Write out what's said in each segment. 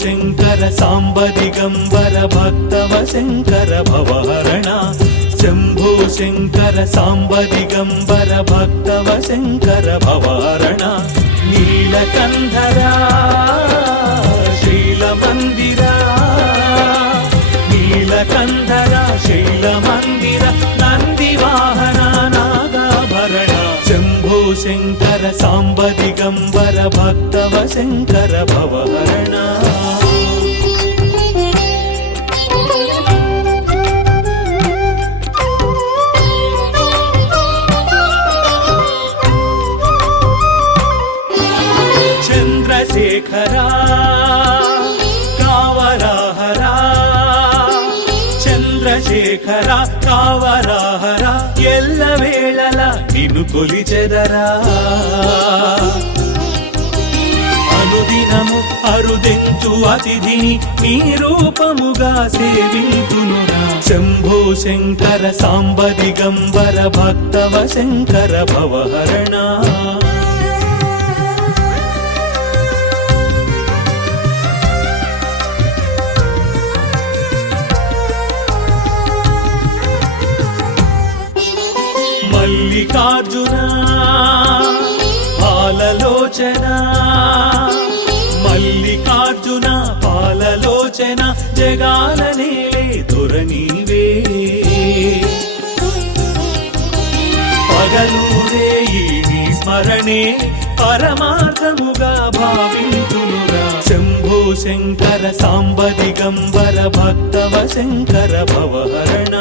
శంకర సాంబ దిగంబర భక్తవ శంకర భవహరణ శంభో శంకర సాంబ దిగంబర భక్తవ శంకర భవహరణ నీలకంధరా శైలమందిర నీలకంధరా శైలమందిర నందివాహన నాగాభరణ శంభో శంకర సాంబ దిగంబర భక్తవ శంకర భవహరణ చంద్రశేఖరా కావరాహరా చంద్రశేఖరా కావరాహరా ఎల్లవేళల నిన్ను కొలిచెదరా అనుదినము అరుదెత్తు అతిథిని నీ రూపముగా సేవింతునురా శంభో శంకర సాంబ దిగంబర భక్తవ శంకర భవహరణ మల్లికార్జున పాలలోచన మల్లికార్జున పాలలోచన జగాల నేలే దొరనీవే పగలూరే ఈ నీ స్మరణే పరమార్థముగా భావింతునురా శంభో శంకర సాంబ దిగంబర భక్తవ శంకర భవహరణ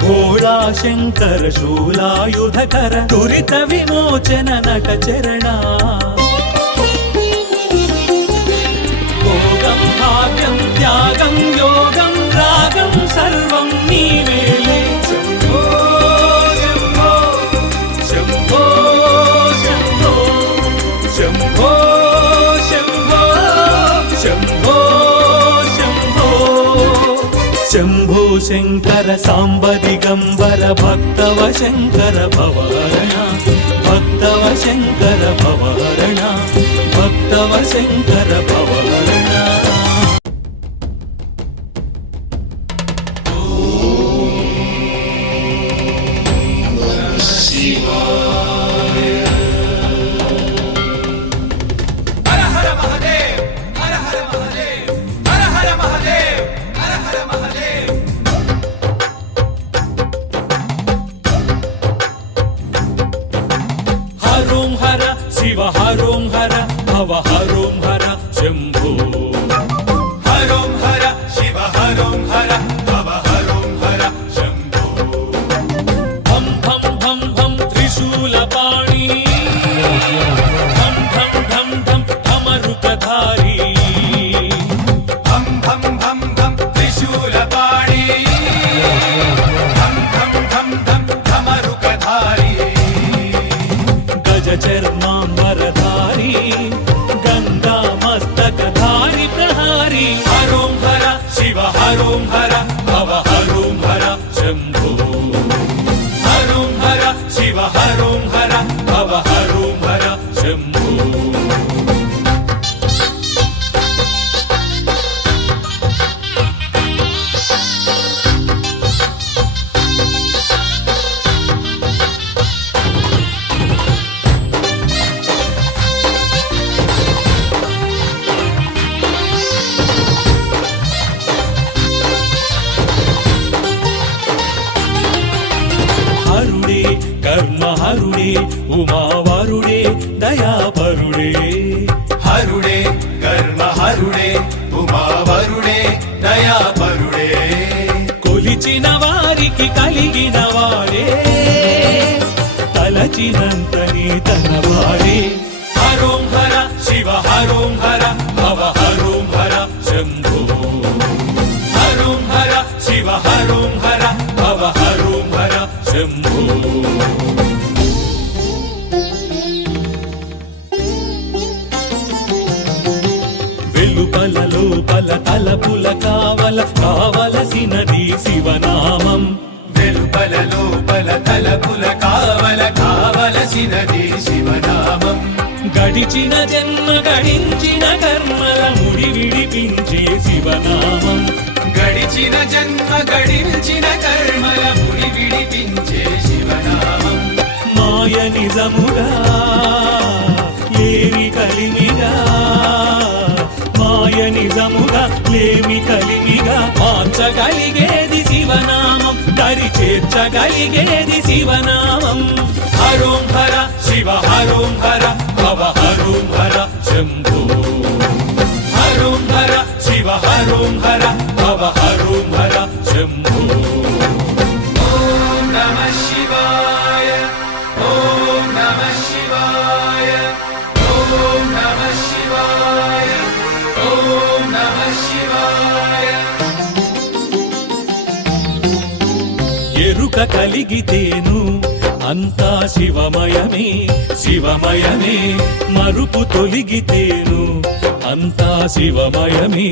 భోళా శంకర శూలాయుధకర దురిత విమోచన నట చరణ భోగం భాగ్యం త్యాగం యోగం రాగం సర్వం నీవేలే శంభో శంభో శంభో శంభో శంభో శంభో శంభో శంభో శంభో శంకర సాంబ దిగంబర భక్తవ శంకర భవహరణ భక్తవ శంకర భవహరణ భక్తవ శంకర భవహరణ హరోం హర శివ హరోం హర భవ హరోం హర శంభో హరోం హర శివ హరోం హర భవ హరోం హర శంభో భం భం భం భం త్రిశూలపాణి ఢం ఢం ఢం ఢం ఢమరుకధారి భం భం భం భం త్రిశూలపాణి ఢం ఢం ఢం ఢం ఢమరుకధారి చర్మాంబరధారి గంగా మస్తకధారి ప్రహారి హరోం హర శివ హరోం హర భవ హరోం హర శంభో హరోం హర శివ హరోం హర భవ హరోం హర శంభో హరుడే కర్మహరుడే ఉమావరుడే దయాపరుడే హరుడే కర్మహరుడే ఉమావరుడే దయాపరుడే కొలిచిన వారికి కలిగిన వాడే తలచినంతని తన వాడే హరోం హర శివ హరోం హర భవ హరోం హర శంభో హరోం హర శివ హరోం హర భవ హరోం హర శంభో తలపుల కావలసినది శివనామం. వెలుపల లోపల తలపుల కావలసినది శివనామం. గడిచిన జన్మ గడించిన కర్మల ముడి విడిపించే శివనామం. గడిచిన జన్మ గడించిన కర్మల ముడి విడిపించే శివనామం. మాయ నిజముగా లేమి కలిమిగా, మాయ నిజముగా లేమి కలిమిగా మార్చగలిగేది శివనామం, దరి చేర్చగలిగేది శివనామం. హరోం హర శివ హరోం హర భవ హరోం హర శంభో. హరోం హర శివ హరోం హర భవ హరోం హర శంభో. ఓం నమః శివాయ ఓం నమః శివాయ ఓం నమః శివాయ ఓం నమః శివాయ. ఎరుక కలిగితేను అంతా శివమయమే శివమయమే, మరుపు తొలిగితేను అంతా శివమయమే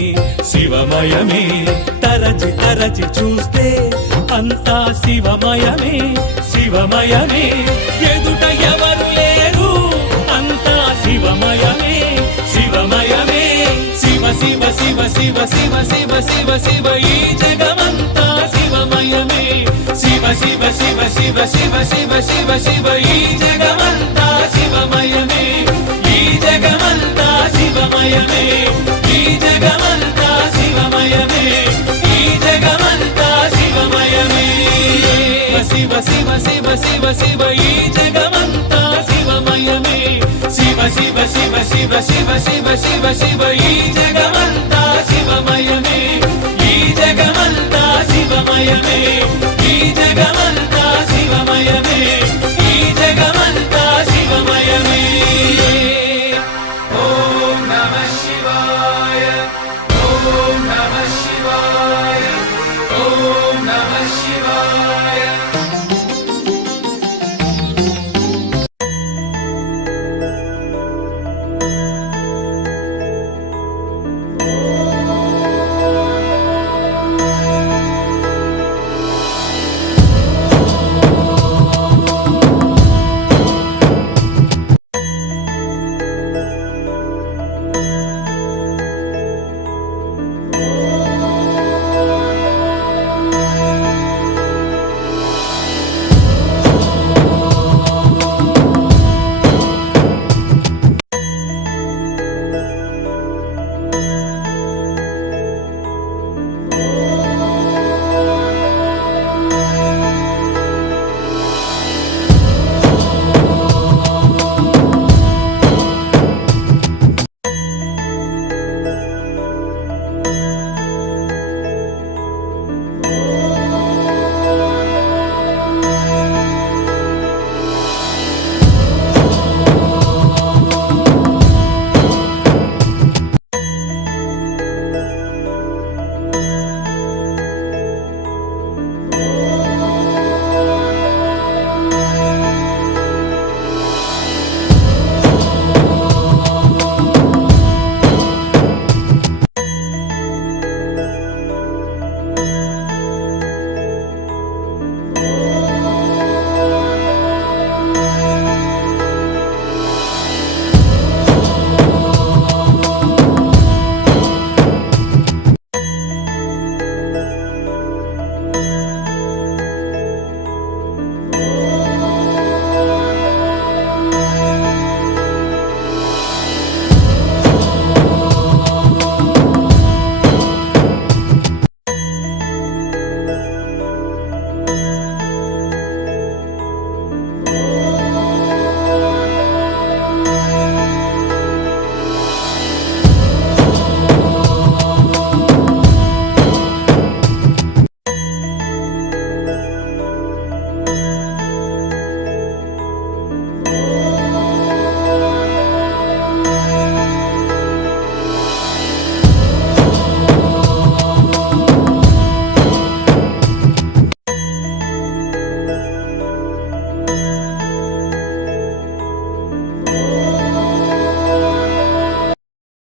శివమయమే. తరచి తరచి చూస్తే అంతా శివమయమే శివమయమే. ఎదుట ఎవరు లేరు అంతా శివమయమే శివమయమే. శివ శివ శివ శివ శివ శివ శివ శివ ఈ జగమంతా శివమయమే. శివ శివ శివ శివ శివ శివ శివ శివ ఈ జగమంతా శివమయమే. ఈ జగమంతా శివమయమే. ఈ జగమంతా శివమయమే. ఈ జగమంతా శివమయమే. శివ శివ శివ శివ శివ ఈ జగమంతా శివమయమే. శివ శివ శివ శివ శివ శివ శివ శివ ఈ జగమంతా శివమయమే. ఈ జగమంతా శివమయమే.